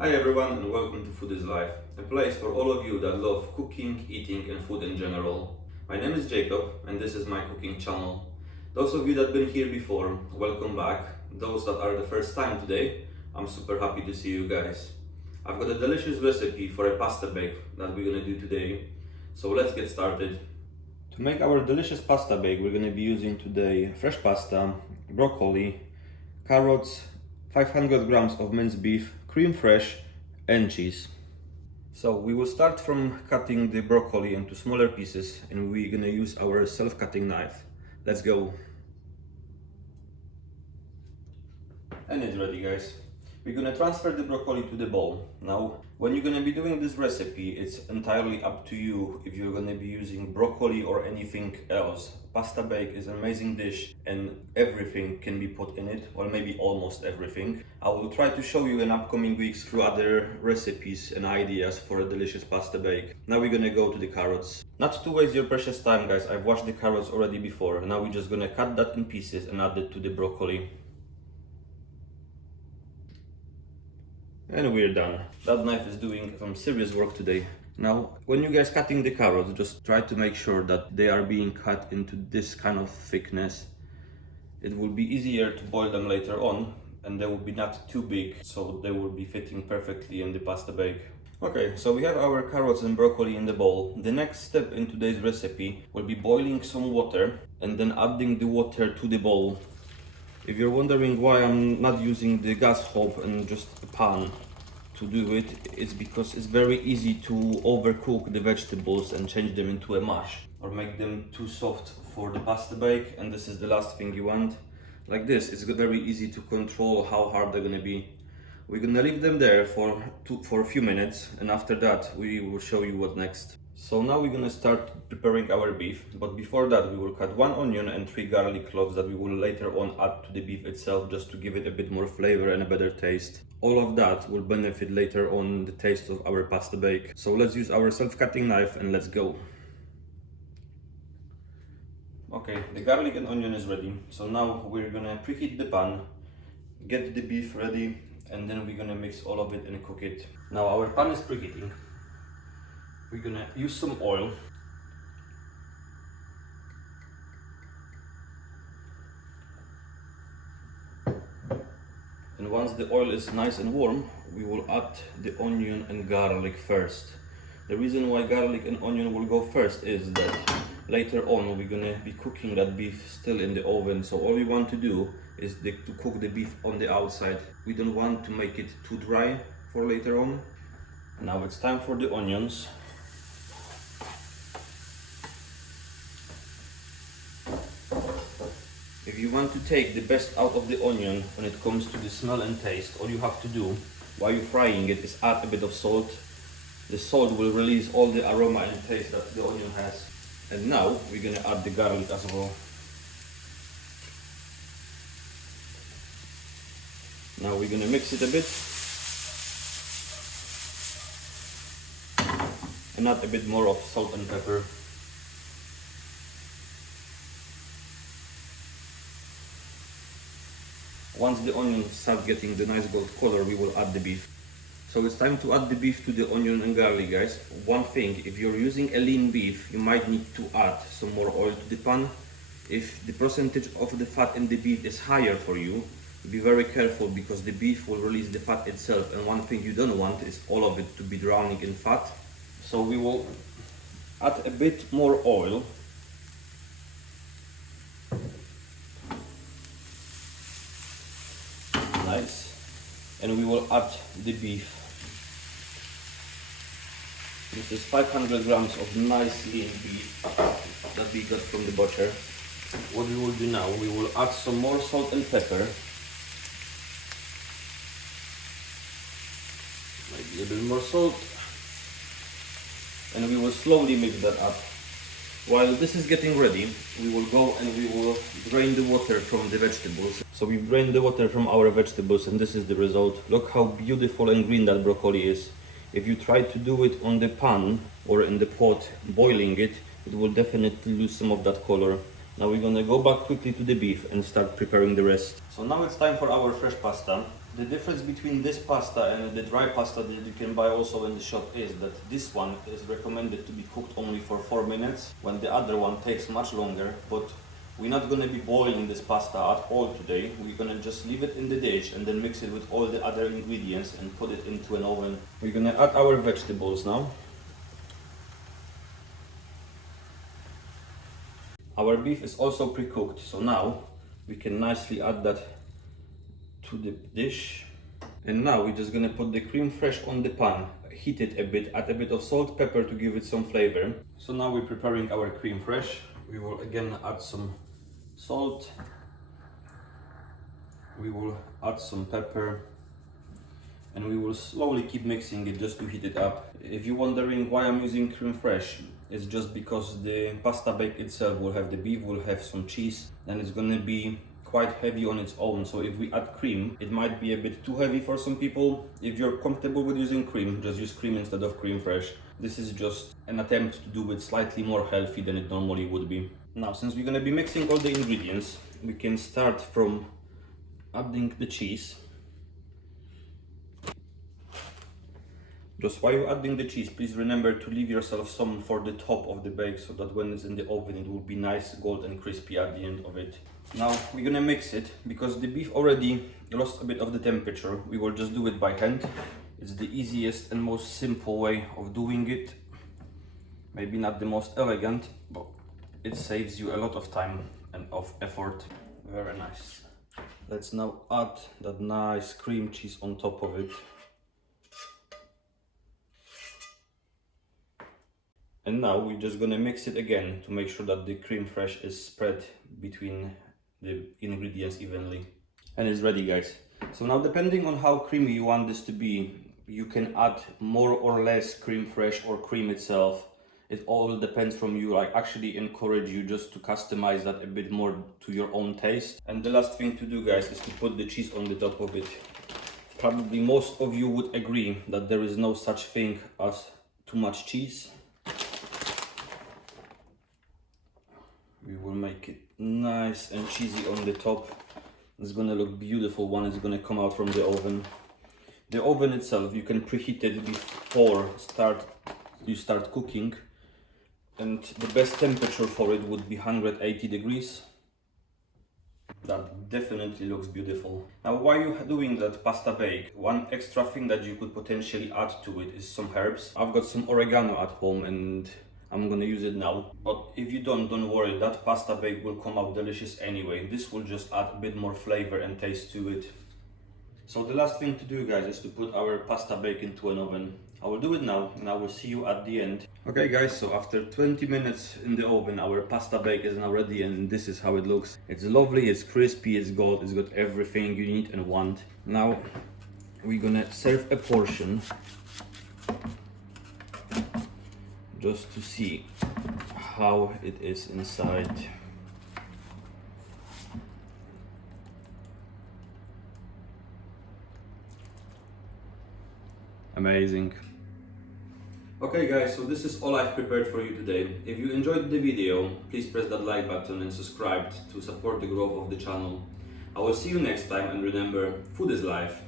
Hi everyone and welcome to Food is Life, a place for all of you that love cooking, eating and food in general. My name is Jacob and this is my cooking channel. Those of you that have been here before, welcome back. Those that are the first time today, I'm super happy to see you guys. I've got a delicious recipe for a pasta bake that we're gonna do today. So let's get started. To make our delicious pasta bake, we're gonna be using today fresh pasta, broccoli, carrots, 500 grams of minced beef, cream fraiche and cheese. So we will start from cutting the broccoli into smaller pieces and we're gonna use our self-cutting knife. Let's go. And it's ready, guys. We're gonna transfer the broccoli to the bowl. Now, when you're gonna be doing this recipe, it's entirely up to you if you're gonna be using broccoli or anything else. Pasta bake is an amazing dish and everything can be put in it, or maybe almost everything. I will try to show you in upcoming weeks through other recipes and ideas for a delicious pasta bake. Now we're gonna go to the carrots. Not to waste your precious time, guys, I've washed the carrots already before. Now we're just gonna cut that in pieces and add it to the broccoli. And we're done. That knife is doing some serious work today. Now, when you guys cutting the carrots, just try to make sure that they are being cut into this kind of thickness. It will be easier to boil them later on and they will be not too big, so they will be fitting perfectly in the pasta bake. Okay, so we have our carrots and broccoli in the bowl. The next step in today's recipe will be boiling some water and then adding the water to the bowl. If you're wondering why I'm not using the gas hob and just a pan to do it, it's because it's very easy to overcook the vegetables and change them into a mush or make them too soft for the pasta bake, and this is the last thing you want. Like this, it's very easy to control how hard they're gonna be. We're gonna leave them there for a few minutes and after that we will show you what next. So now we're gonna start preparing our beef, but before that we will cut 1 onion and 3 garlic cloves that we will later on add to the beef itself just to give it a bit more flavor and a better taste. All of that will benefit later on the taste of our pasta bake. So let's use our self-cutting knife and let's go. Okay, the garlic and onion is ready. So now we're gonna preheat the pan, get the beef ready, and then we're gonna mix all of it and cook it. Now our pan is preheating. We're gonna use some oil. And once the oil is nice and warm, we will add the onion and garlic first. The reason why garlic and onion will go first is that later on we're gonna be cooking that beef still in the oven. So all we want to do is to cook the beef on the outside. We don't want to make it too dry for later on. Now it's time for the onions. If you want to take the best out of the onion when it comes to the smell and taste, all you have to do while you're frying it is add a bit of salt. The salt will release all the aroma and taste that the onion has. And now we're gonna add the garlic as well. Now we're gonna mix it a bit and add a bit more of salt and pepper. Once the onions start getting the nice gold color, we will add the beef. So it's time to add the beef to the onion and garlic, guys. One thing, if you're using a lean beef, you might need to add some more oil to the pan. If the percentage of the fat in the beef is higher for you, be very careful because the beef will release the fat itself, and one thing you don't want is all of it to be drowning in fat. So we will add a bit more oil. Nice. And we will add the beef. This is 500 grams of nice lean beef that we got from the butcher. What we will do now, we will add some more salt and pepper. Maybe a bit more salt. And we will slowly mix that up. While this is getting ready, we will go and we will drain the water from the vegetables. So we drained the water from our vegetables and this is the result. Look how beautiful and green that broccoli is. If you try to do it on the pan or in the pot, boiling it, it will definitely lose some of that color. Now we're gonna go back quickly to the beef and start preparing the rest. So now it's time for our fresh pasta. The difference between this pasta and the dry pasta that you can buy also in the shop is that this one is recommended to be cooked only for 4 minutes, when the other one takes much longer. But we're not going to be boiling this pasta at all today. We're going to just leave it in the dish and then mix it with all the other ingredients and put it into an oven. We're going to add our vegetables now. Our beef is also pre-cooked, so now we can nicely add that to the dish. And now we're just gonna put the creme fraiche on the pan, heat it a bit, add a bit of salt, pepper to give it some flavor. So now we're preparing our creme fraiche. We will again add some salt, we will add some pepper, and we will slowly keep mixing it just to heat it up. If you're wondering why I'm using creme fraiche, it's just because the pasta bake itself will have the beef, will have some cheese, and it's gonna be quite heavy on its own. So if we add cream, it might be a bit too heavy for some people. If you're comfortable with using cream, just use cream instead of creme fraiche. This is just an attempt to do it slightly more healthy than it normally would be. Now, since we're gonna be mixing all the ingredients, we can start from adding the cheese. Just while you're adding the cheese, please remember to leave yourself some for the top of the bake, so that when it's in the oven it will be nice, golden, crispy at the end of it. Now we're gonna mix it, because the beef already lost a bit of the temperature. We will just do it by hand. It's the easiest and most simple way of doing it. Maybe not the most elegant, but it saves you a lot of time and of effort. Very nice. Let's now add that nice cream cheese on top of it. And now we're just gonna mix it again to make sure that the creme fraiche is spread between the ingredients evenly. And it's ready, guys. So now, depending on how creamy you want this to be, you can add more or less creme fraiche or cream itself. It all depends from you. I actually encourage you just to customize that a bit more to your own taste. And the last thing to do, guys, is to put the cheese on the top of it. Probably most of you would agree that there is no such thing as too much cheese. We will make it nice and cheesy on the top. It's gonna look beautiful when it's gonna come out from the oven. The oven itself, you can preheat it before you start cooking, and the best temperature for it would be 180 degrees. That definitely looks beautiful. Now, while you're doing that pasta bake, one extra thing that you could potentially add to it is some herbs. I've got some oregano at home and I'm gonna use it now. But if you don't worry, that pasta bake will come out delicious anyway. This will just add a bit more flavor and taste to it. So the last thing to do, guys, is to put our pasta bake into an oven. I will do it now and I will see you at the end. Okay, guys, so after 20 minutes in the oven, our pasta bake is now ready, and this is how it looks. It's lovely, it's crispy, it's gold, it's got everything you need and want. Now we're gonna serve a portion just to see how it is inside. Amazing. Okay, guys, so this is all I've prepared for you today. If you enjoyed the video, please press that like button and subscribe to support the growth of the channel. I will see you next time, and remember, food is life.